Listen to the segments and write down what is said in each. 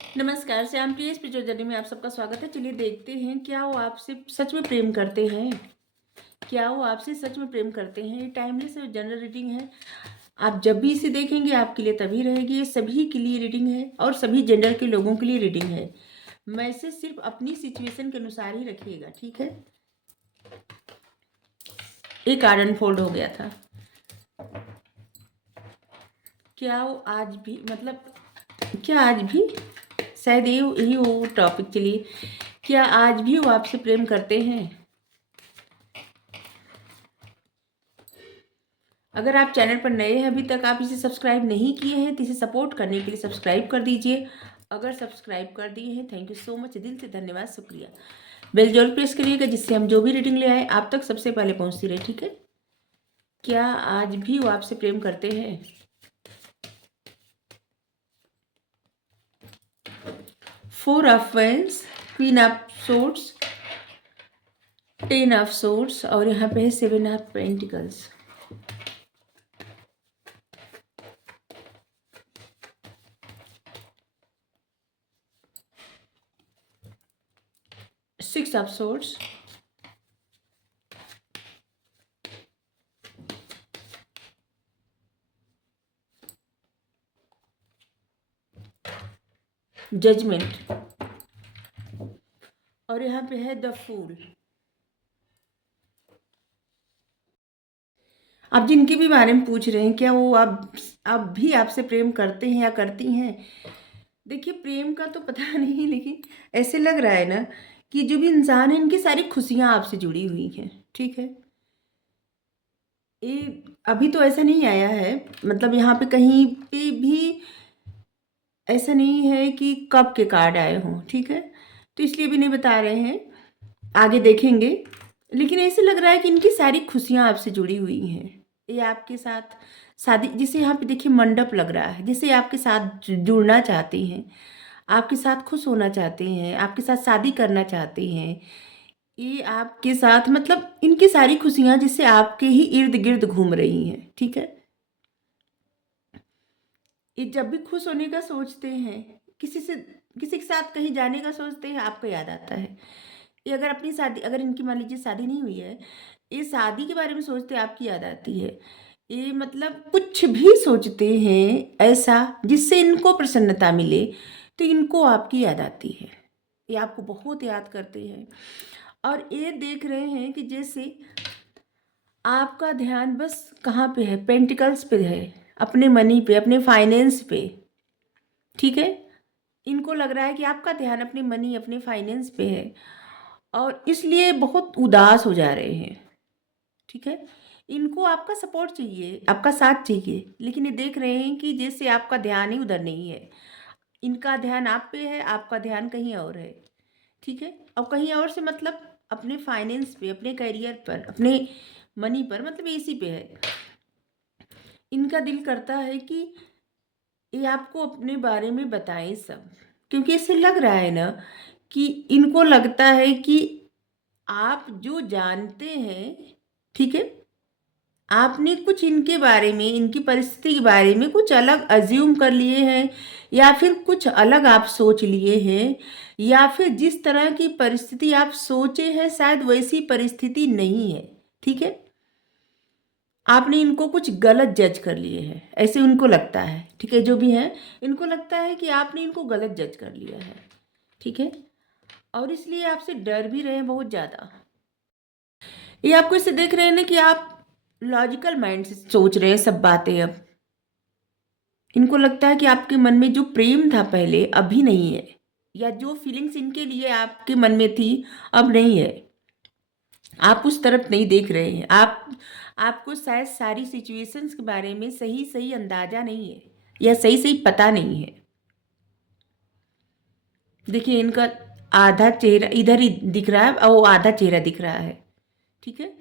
नमस्कार, श्याम प्रिय spiritual journey में आप सबका स्वागत है। चलिए देखते हैं क्या वो आपसे सच में प्रेम करते हैं। क्या वो आपसे सच में प्रेम करते हैं। ये टाइमलेस और जनरल रीडिंग है। आप जब भी इसे देखेंगे आपके लिए तभी रहेगी। ये सभी के लिए रीडिंग है और सभी जेंडर के लोगों के लिए रीडिंग है। मैसेज सिर्फ अपनी सिचुएशन के अनुसार ही रखिएगा, ठीक है। एक कार्ड अनफोल्ड हो गया था। क्या वो आज भी क्या आज भी शायद यही वो टॉपिक। चलिए, क्या आज भी वो आपसे प्रेम करते हैं। अगर आप चैनल पर नए हैं, अभी तक आप इसे सब्सक्राइब नहीं किए हैं तो इसे सपोर्ट करने के लिए सब्सक्राइब कर दीजिए। अगर सब्सक्राइब कर दिए हैं, थैंक यू सो मच, दिल से धन्यवाद, शुक्रिया। बेल जरूर प्रेस करिएगा जिससे हम जो भी रीडिंग ले आए आप तक सबसे पहले पहुंचती रहे, ठीक है। क्या आज भी वो आपसे प्रेम करते हैं। 4 of wands, queen of swords, 10 of swords और यहाँ पे है 7 of pentacles. Six of swords, judgement और यहाँ पे है द फूल। आप जिनके भी बारे में पूछ रहे हैं, क्या वो आप भी आपसे प्रेम करते हैं या करती हैं। देखिए, प्रेम का तो पता नहीं, लेकिन ऐसे लग रहा है ना कि जो भी इंसान है इनकी सारी खुशियां आपसे जुड़ी हुई हैं, ठीक है। ये अभी तो ऐसा नहीं आया है, मतलब यहाँ पे कहीं पे भी ऐसा नहीं है कि कब के कार्ड आए हों, ठीक है। तो इसलिए भी नहीं बता रहे हैं, आगे देखेंगे। लेकिन ऐसे लग रहा है कि इनकी सारी खुशियां आपसे जुड़ी हुई हैं। ये आपके साथ शादी, जिसे यहाँ पे देखिए मंडप लग रहा है, जिसे आपके साथ जुड़ना चाहती हैं, आपके साथ खुश होना चाहते हैं, आपके साथ शादी करना चाहते हैं। ये आपके साथ मतलब इनकी सारी खुशियां जिससे आपके ही इर्द गिर्द घूम रही हैं, ठीक है। ये जब भी खुश होने का सोचते हैं, किसी के साथ कहीं जाने का सोचते हैं, आपको याद आता है। ये अगर अपनी शादी, अगर इनकी मान लीजिए शादी नहीं हुई है, ये शादी के बारे में सोचते हैं, आपकी याद आती है। ये मतलब कुछ भी सोचते हैं ऐसा जिससे इनको प्रसन्नता मिले, तो इनको आपकी याद आती है। ये आपको बहुत याद करते हैं और ये देख रहे हैं कि जैसे आपका ध्यान बस कहाँ पे है, पेंटिकल्स पे है, अपने मनी पे, अपने फाइनेंस पे, ठीक है। इनको लग रहा है कि आपका ध्यान अपने मनी, अपने फाइनेंस पे है और इसलिए बहुत उदास हो जा रहे हैं, ठीक है। इनको आपका सपोर्ट चाहिए, आपका साथ चाहिए, लेकिन ये देख रहे हैं कि जैसे आपका ध्यान ही उधर नहीं है। इनका ध्यान आप पे है, आपका ध्यान कहीं और है, ठीक है। और कहीं और से मतलब अपने फाइनेंस पे, अपने करियर पर, अपने मनी पर, मतलब इसी पे है। इनका दिल करता है कि ये आपको अपने बारे में बताएं सब, क्योंकि इससे लग रहा है ना कि इनको लगता है कि आप जो जानते हैं, ठीक है, आपने कुछ इनके बारे में, इनकी परिस्थिति के बारे में कुछ अलग अज्यूम कर लिए हैं, या फिर कुछ अलग आप सोच लिए हैं, या फिर जिस तरह की परिस्थिति आप सोचे हैं शायद वैसी परिस्थिति नहीं है, ठीक है। आपने इनको कुछ गलत जज कर लिए हैं, ऐसे उनको लगता है, ठीक है। जो भी है, इनको लगता है कि आपने इनको गलत जज कर लिया है, ठीक है। और इसलिए आपसे डर भी रहे हैं बहुत ज़्यादा। ये आपको इससे देख रहे हैं ना कि आप लॉजिकल माइंड से सोच रहे हैं सब बातें। अब इनको लगता है कि आपके मन में जो प्रेम था पहले अभी नहीं है, या जो फीलिंग्स इनके लिए आपके मन में थी अब नहीं है। आप उस तरफ नहीं देख रहे हैं। आपको शायद सारी सिचुएशंस के बारे में सही सही अंदाजा नहीं है, या सही सही पता नहीं है। देखिए, इनका आधा चेहरा इधर ही दिख रहा है और वो आधा चेहरा दिख रहा है, ठीक है।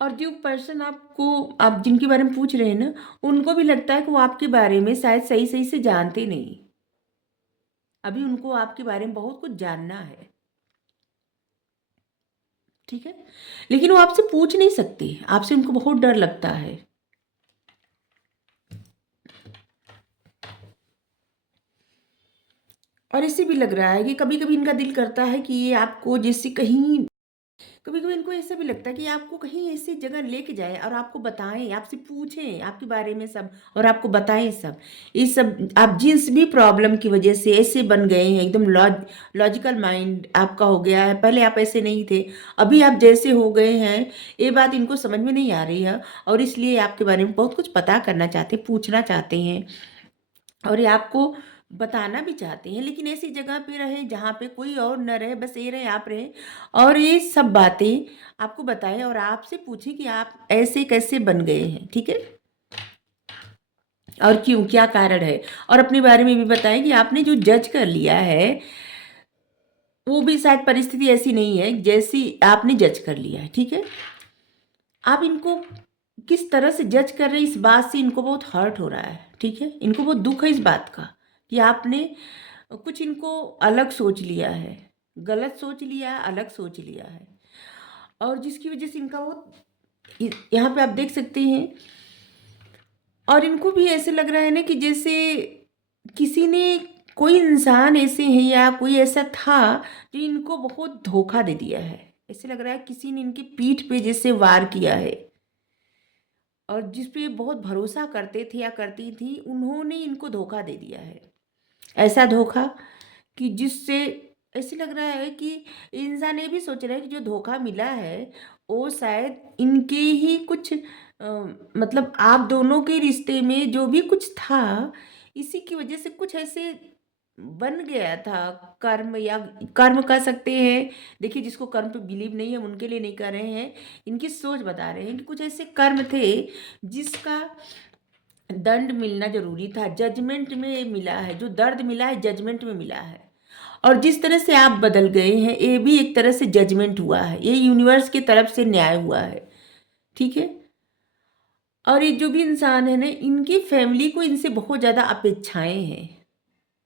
और जो पर्सन आपको, आप जिनके बारे में पूछ रहे हैं ना, उनको भी लगता है कि वो आपके बारे में शायद सही सही से जानते नहीं। अभी उनको आपके बारे में बहुत कुछ जानना है, ठीक है। लेकिन वो आपसे पूछ नहीं सकते, आपसे उनको बहुत डर लगता है। ये और ऐसे भी लग रहा है कि कभी-कभी इनका दिल करता है कि ये आपको जैसे कहीं, कभी-कभी इनको ऐसा भी लगता है कि आपको कहीं ऐसी जगह लेके जाएँ और आपको बताएँ, आपसे पूछें आपके बारे में सब और आपको बताएँ सब। ये सब आप जिस भी प्रॉब्लम की वज़ह से ऐसे बन गए हैं, एकदम लॉजिकल माइंड आपका हो गया है, पहले आप ऐसे नहीं थे, अभी आप जैसे हो गए हैं, ये बात इनको समझ में नहीं आ रही है और इसलिए आपके बारे में बहुत कुछ पता करना चाहते हैं, पूछना चाहते हैं। और ये आपको बताना भी चाहते हैं, लेकिन ऐसी जगह पे रहें जहाँ पे कोई और ना रहे, बस ये रहे आप रहें और ये सब बातें आपको बताएँ और आपसे पूछें कि आप ऐसे कैसे बन गए हैं, ठीक है? और क्यों, क्या कारण है? और अपने बारे में भी बताएँ कि आपने जो जज कर लिया है, वो भी शायद परिस्थिति ऐसी नहीं है जैसी आपने जज कर लिया है, ठीक है? आप इनको किस तरह से जज कर रहे हैं, इस बात से इनको बहुत हर्ट हो रहा है, ठीक है? इनको बहुत दुःख है इस बात का कि आपने कुछ इनको अलग सोच लिया है, गलत सोच लिया है, अलग सोच लिया है और जिसकी वजह से इनका वो यहाँ पे आप देख सकते हैं और इनको भी ऐसे लग रहा है ना कि जैसे किसी ने, कोई इंसान ऐसे है या कोई ऐसा था जो इनको बहुत धोखा दे दिया है। ऐसे लग रहा है किसी ने इनकी पीठ पे जैसे वार किया है और जिस पे बहुत भरोसा करते थे या करती थी, उन्होंने इनको धोखा दे दिया है। ऐसा धोखा कि जिससे ऐसे लग रहा है कि इंसान ये भी सोच रहा है कि जो धोखा मिला है वो शायद इनके ही कुछ मतलब आप दोनों के रिश्ते में जो भी कुछ था, इसी की वजह से कुछ ऐसे बन गया था, कर्म या कर्म कह सकते हैं। देखिए, जिसको कर्म पे बिलीव नहीं है हम उनके लिए नहीं कर रहे हैं, इनकी सोच बता रहे हैं कि कुछ ऐसे कर्म थे जिसका दंड मिलना ज़रूरी था, जजमेंट में मिला है, जो दर्द मिला है जजमेंट में मिला है। और जिस तरह से आप बदल गए हैं, ये भी एक तरह से जजमेंट हुआ है, ये यूनिवर्स की तरफ से न्याय हुआ है, ठीक है? और ये जो भी इंसान है ना, इनकी फैमिली को इनसे बहुत ज़्यादा अपेक्षाएँ हैं।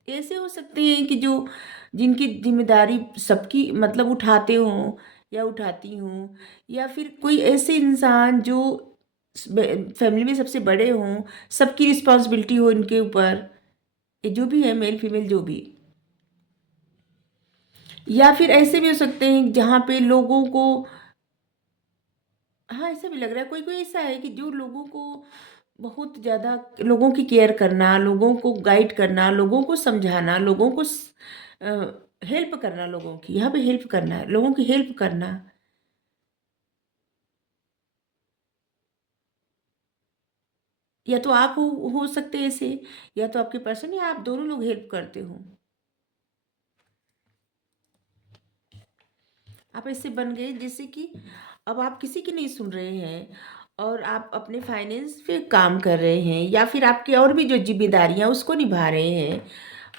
ऐसे हो सकते हैं कि जो जिनकी ज़िम्मेदारी सबकी मतलब उठाते हों या उठाती हों, या फिर कोई ऐसे इंसान जो फैमिली में सबसे बड़े हों, सबकी रिस्पॉन्सिबिलिटी हो इनके ऊपर, ये जो भी है मेल फीमेल जो भी, या फिर ऐसे भी हो सकते हैं जहाँ पे लोगों को, हाँ, ऐसा भी लग रहा है कोई कोई ऐसा है कि जो लोगों को बहुत ज़्यादा, लोगों की केयर करना, लोगों को गाइड करना, लोगों को समझाना, लोगों को हेल्प करना, लोगों की यहाँ पे हेल्प करना है, लोगों की हेल्प करना, या तो आप हो सकते हैं ऐसे, या तो आपके पर्सन या आप दोनों लोग हेल्प करते हो। आप ऐसे बन गए जैसे कि अब आप किसी की नहीं सुन रहे हैं और आप अपने फाइनेंस पे काम कर रहे हैं या फिर आपकी और भी जो जिम्मेदारियां उसको निभा रहे हैं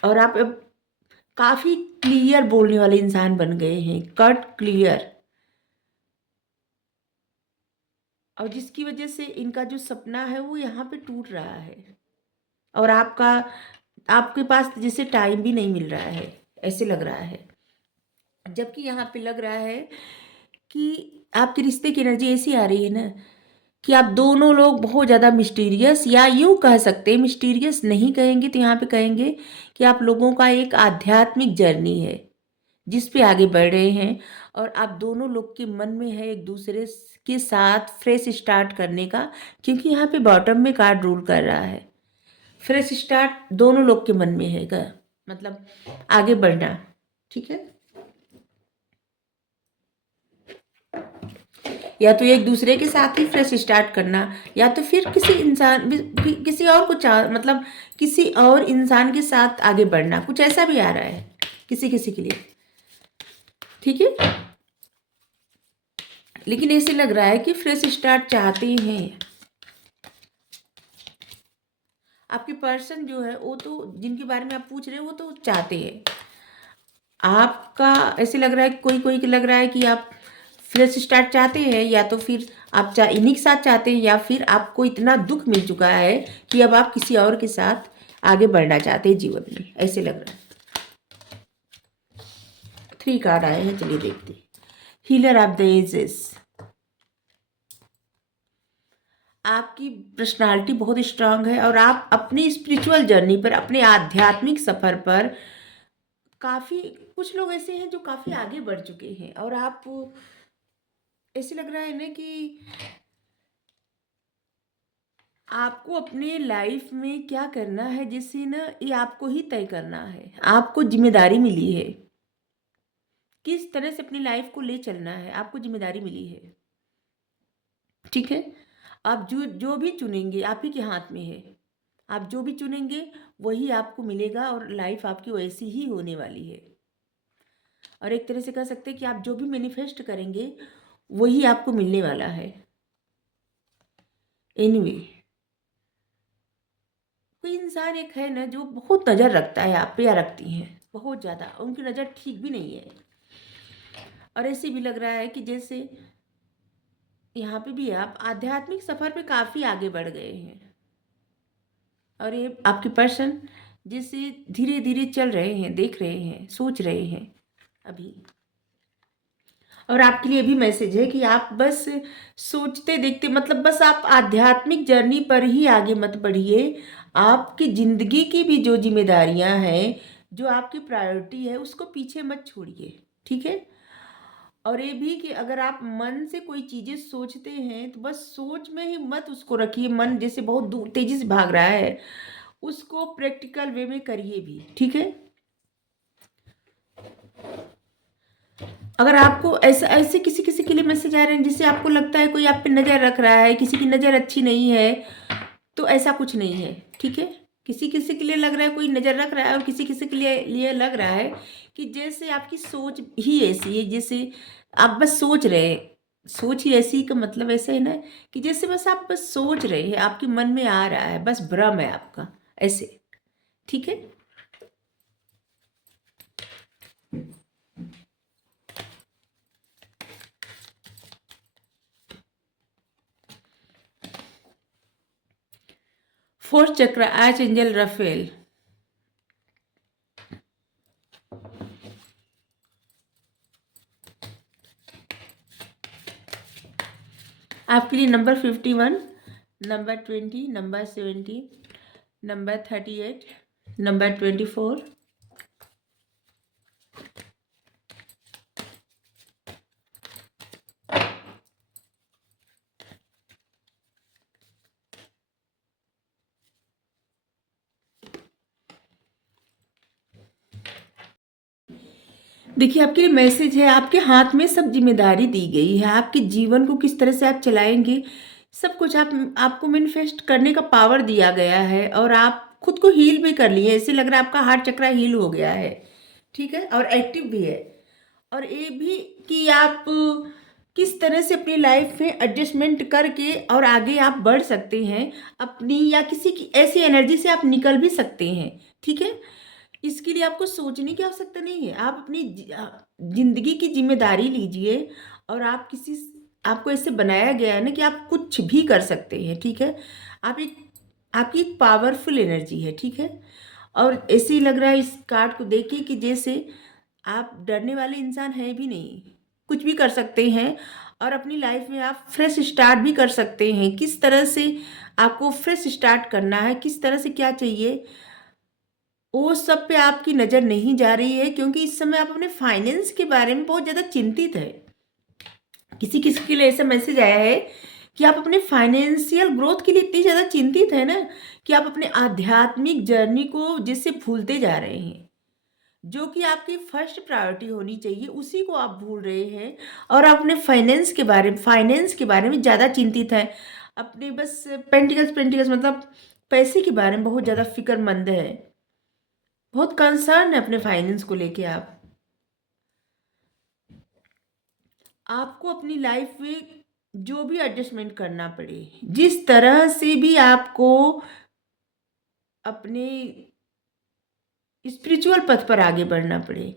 और आप अब काफ़ी क्लियर बोलने वाले इंसान बन गए हैं, कट क्लियर, और जिसकी वजह से इनका जो सपना है वो यहाँ पे टूट रहा है और आपका, आपके पास जैसे टाइम भी नहीं मिल रहा है, ऐसे लग रहा है। जबकि यहाँ पे लग रहा है कि आपके रिश्ते की एनर्जी ऐसी आ रही है ना कि आप दोनों लोग बहुत ज़्यादा मिस्टीरियस, या यूँ कह सकते हैं, मिस्टीरियस नहीं कहेंगे तो यहाँ पे कहेंगे कि आप लोगों का एक आध्यात्मिक जर्नी है जिस पे आगे बढ़ रहे हैं और आप दोनों लोग के मन में है एक दूसरे के साथ फ्रेश स्टार्ट करने का, क्योंकि यहाँ पे बॉटम में कार्ड रूल कर रहा है। फ्रेश स्टार्ट दोनों लोग के मन में है मतलब आगे बढ़ना, ठीक है? या तो एक दूसरे के साथ ही फ्रेश स्टार्ट करना, या तो फिर किसी इंसान किसी और को मतलब किसी और इंसान के साथ आगे बढ़ना, कुछ ऐसा भी आ रहा है किसी किसी के लिए, ठीक है? लेकिन ऐसे लग रहा है कि फ्रेश स्टार्ट चाहते हैं। आपके पर्सन जो है वो तो, जिनके बारे में आप पूछ रहे हो वो तो चाहते हैं आपका, ऐसे लग रहा है कोई कोई लग रहा है कि आप फ्रेश स्टार्ट चाहते हैं, या तो फिर आप इन्हीं के साथ चाहते हैं, या फिर आपको इतना दुख मिल चुका है कि अब आप किसी और के साथ आगे बढ़ना चाहते हैं जीवन में, ऐसे लग रहा है। 3 कार्ड आए हैं, चलिए देखते हैं। हीलर ऑफ द एजेस, आपकी पर्सनालिटी बहुत स्ट्रांग है और आप अपनी स्पिरिचुअल जर्नी पर, अपने आध्यात्मिक सफ़र पर काफ़ी कुछ लोग ऐसे हैं जो काफ़ी आगे बढ़ चुके हैं, और आप ऐसे लग रहा है ना कि आपको अपने लाइफ में क्या करना है, जिससे ना ये आपको ही तय करना है। आपको ज़िम्मेदारी मिली है, किस तरह से अपनी लाइफ को ले चलना है, आपको ज़िम्मेदारी मिली है, ठीक है? आप जो जो भी चुनेंगे आप ही के हाथ में है। आप जो भी चुनेंगे वही आपको मिलेगा, और लाइफ आपकी वैसी ही होने वाली है। और एक तरह से कह सकते हैं कि आप जो भी मैनिफेस्ट करेंगे वही आपको मिलने वाला है। एनीवे, कोई इंसान एक है ना जो बहुत नज़र रखता है आप पे, या रखती हैं बहुत ज़्यादा, उनकी नज़र ठीक भी नहीं है। और ऐसे भी लग रहा है कि जैसे यहाँ पे भी आप आध्यात्मिक सफ़र पे काफ़ी आगे बढ़ गए हैं, और ये आपके पर्सन जिससे धीरे धीरे चल रहे हैं, देख रहे हैं, सोच रहे हैं अभी। और आपके लिए भी मैसेज है कि आप बस सोचते देखते, मतलब बस आप आध्यात्मिक जर्नी पर ही आगे मत बढ़िए। आपकी ज़िंदगी की भी जो जिम्मेदारियां हैं, जो आपकी प्रायोरिटी है, उसको पीछे मत छोड़िए, ठीक है? और ये भी कि अगर आप मन से कोई चीज़ें सोचते हैं तो बस सोच में ही मत उसको रखिए। मन जैसे बहुत दूर तेजी से भाग रहा है, उसको प्रैक्टिकल वे में करिए भी, ठीक है? अगर आपको ऐसा ऐसे किसी किसी के लिए मैसेज आ रहे हैं जिससे आपको लगता है कोई आप पे नज़र रख रहा है, किसी की नज़र अच्छी नहीं है, तो ऐसा कुछ नहीं है, ठीक है? किसी किसी के लिए लग रहा है कोई नज़र रख रहा है, और किसी किसी के लिए लग रहा है कि जैसे आपकी सोच ही ऐसी है, जैसे आप बस सोच रहे हैं। सोच ही ऐसी का मतलब ऐसा है ना कि जैसे बस आप बस सोच रहे हैं, आपके मन में आ रहा है, बस भ्रम है आपका, ऐसे, ठीक है? फोर्थ चक्र, आर्च एंजल राफेल। आपके लिए number 51, number 20, number 70, number 38, number 24। देखिए, आपके लिए मैसेज है, आपके हाथ में सब जिम्मेदारी दी गई है। आपके जीवन को किस तरह से आप चलाएंगे, सब कुछ आपको मैनिफेस्ट करने का पावर दिया गया है, और आप खुद को हील भी कर लिए। ऐसे लग रहा है आपका हार्ट चक्र हील हो गया है, ठीक है? और एक्टिव भी है। और ये भी कि आप किस तरह से अपनी लाइफ में एडजस्टमेंट करके और आगे आप बढ़ सकते हैं अपनी, या किसी की ऐसी एनर्जी से आप निकल भी सकते हैं, ठीक है? इसके लिए आपको सोचने की आवश्यकता नहीं है। आप अपनी ज़िंदगी की ज़िम्मेदारी लीजिए, और आप आपको ऐसे बनाया गया है ना कि आप कुछ भी कर सकते हैं, ठीक है? आप एक आपकी एक पावरफुल एनर्जी है, ठीक है? और ऐसे ही लग रहा है इस कार्ड को देख के कि जैसे आप डरने वाले इंसान हैं भी नहीं, कुछ भी कर सकते हैं, और अपनी लाइफ में आप फ्रेश स्टार्ट भी कर सकते हैं। किस तरह से आपको फ्रेश स्टार्ट करना है, किस तरह से क्या चाहिए, वो सब पे आपकी नज़र नहीं जा रही है, क्योंकि इस समय आप अपने फाइनेंस के बारे में बहुत ज़्यादा चिंतित है। किसी किसी के लिए ऐसा मैसेज आया है कि आप अपने फाइनेंशियल ग्रोथ के लिए इतनी ज़्यादा चिंतित है ना, कि आप अपने आध्यात्मिक जर्नी को जिससे भूलते जा रहे हैं। जो कि आपकी फर्स्ट प्रायोरिटी होनी चाहिए, उसी को आप भूल रहे हैं, और आप अपने फाइनेंस के बारे में ज़्यादा चिंतित हैं। अपने बस पेंटिकल्स पेंटिकल्स मतलब पैसे के बारे में बहुत ज़्यादा फिक्रमंद है, बहुत कंसर्न है अपने फाइनेंस को लेके आप। आपको अपनी लाइफ में जो भी एडजस्टमेंट करना पड़े, जिस तरह से भी आपको अपने स्पिरिचुअल पथ पर आगे बढ़ना पड़े,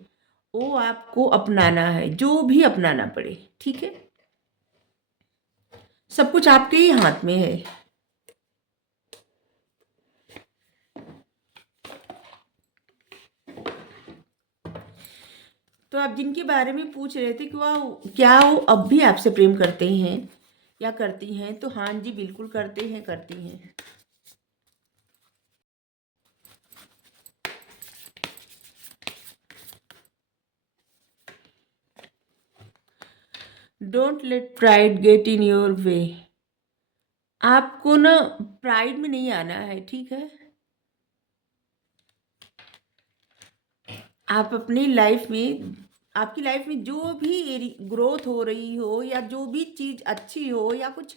वो आपको अपनाना है, जो भी अपनाना पड़े, ठीक है? सब कुछ आपके ही हाथ में है। तो आप जिनके बारे में पूछ रहे थे कि वह क्या वो अब भी आपसे प्रेम करते हैं या करती हैं, तो हाँ जी, बिल्कुल करते हैं, करती हैं। Don't let pride get in your way. आपको ना प्राइड में नहीं आना है, ठीक है। आप अपनी लाइफ में, आपकी लाइफ में जो भी ग्रोथ हो रही हो या जो भी चीज अच्छी हो या कुछ,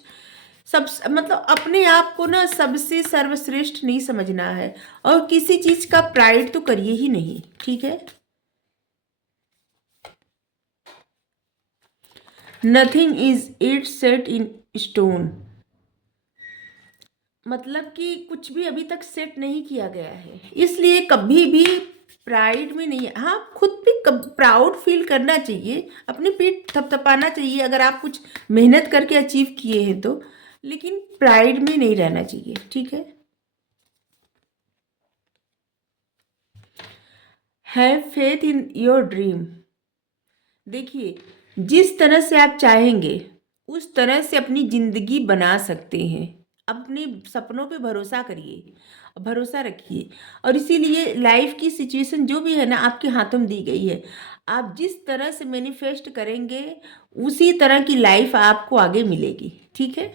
सब मतलब अपने आप को ना सबसे सर्वश्रेष्ठ नहीं समझना है, और किसी चीज का प्राइड तो करिए ही नहीं, ठीक है। Nothing is it set in stone. मतलब कि कुछ भी अभी तक सेट नहीं किया गया है, इसलिए कभी भी प्राइड में नहीं। हाँ, खुद भी प्राउड फील करना चाहिए, अपनी पीठ थपथपाना चाहिए अगर आप कुछ मेहनत करके अचीव किए हैं तो, लेकिन प्राइड में नहीं रहना चाहिए, ठीक है। Have faith in your dream. देखिए, जिस तरह से आप चाहेंगे उस तरह से अपनी जिंदगी बना सकते हैं। अपने सपनों पे भरोसा करिए, भरोसा रखिए, और इसीलिए लाइफ की सिचुएशन जो भी है ना आपके हाथों में दी गई है। आप जिस तरह से मैनिफेस्ट करेंगे उसी तरह की लाइफ आपको आगे मिलेगी, ठीक है।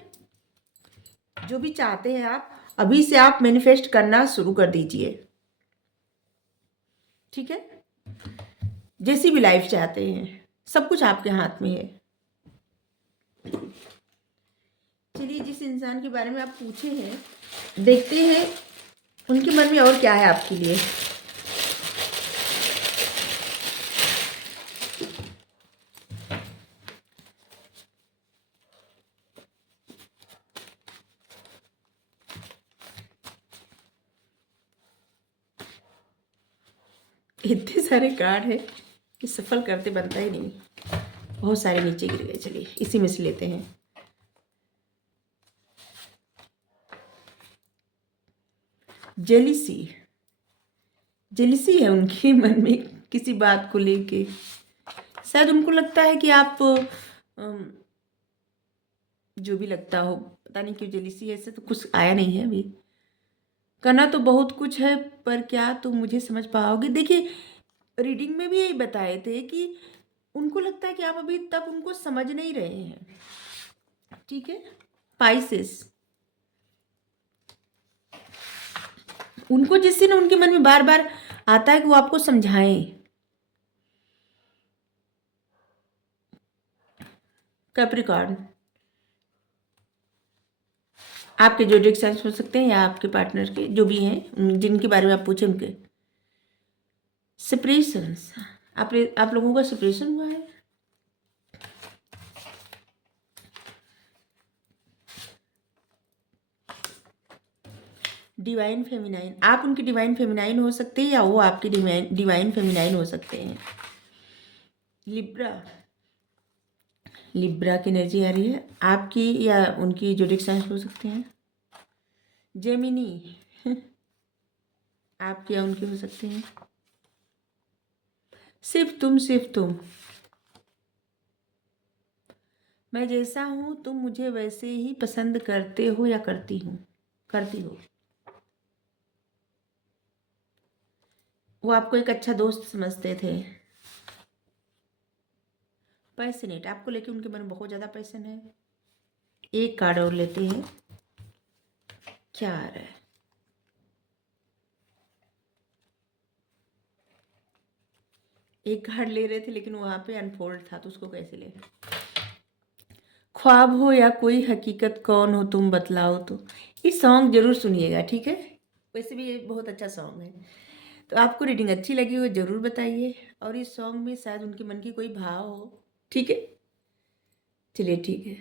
जो भी चाहते हैं आप अभी से आप मैनिफेस्ट करना शुरू कर दीजिए, ठीक है। जैसी भी लाइफ चाहते हैं सब कुछ आपके हाथ में है। चलिए, जिस इंसान के बारे में आप पूछे हैं देखते हैं उनके मन में और क्या है आपके लिए। इतने सारे कार्ड है कि सफल करते बनता ही नहीं, बहुत सारे नीचे गिर गए। चलिए इसी में से लेते हैं। जेलिसी, जेलिसी है उनके मन में किसी बात को लेके। शायद उनको लगता है कि आप जो भी लगता हो, पता नहीं क्यों जेलिसी, ऐसे तो कुछ आया नहीं है अभी। करना तो बहुत कुछ है पर क्या तुम मुझे समझ पाओगे। देखिए, रीडिंग में भी यही बताए थे कि उनको लगता है कि आप अभी तक उनको समझ नहीं रहे हैं, ठीक है। पाइसेस, उनको जिससे ना उनके मन में बार बार आता है कि वो आपको समझाएं। कैप्रिकॉर्न, आपके जोडिएक साइंस हो सकते हैं या आपके पार्टनर के, जो भी हैं जिनके बारे में आप पूछे उनके। सेपरेशंस, आप लोगों का सेपरेशन हुआ है। डिवाइन फेमिनाइन, आप उनकी डिवाइन फेमिनाइन हो सकते हैं या वो आपकी डिवाइन फेमिनाइन हो सकते हैं। लिब्रा, लिब्रा की एनर्जी आ रही है, आपकी या उनकी जोडिएक साइंस हो सकते हैं। जेमिनी, आपके या उनके हो सकते हैं। सिर्फ तुम, सिर्फ तुम, मैं जैसा हूं तुम मुझे वैसे ही पसंद करते हो या करती हूँ, करती हो। वो आपको एक अच्छा दोस्त समझते थे। पैशनेट, आपको लेके उनके मन में बहुत ज़्यादा पैशन है। एक कार्ड और लेते हैं, क्या आ रहा है। एक कार्ड ले रहे थे लेकिन वहां पे अनफोल्ड था तो उसको कैसे ले। ख्वाब हो या कोई हकीकत, कौन हो तुम बतलाओ तो। ये सॉन्ग जरूर सुनिएगा, ठीक है। वैसे भी ये बहुत अच्छा सॉन्ग है। तो आपको रीडिंग अच्छी लगी हो जरूर बताइए, और इस सॉन्ग में शायद उनके मन की कोई भाव हो, ठीक है। चलिए ठीक है।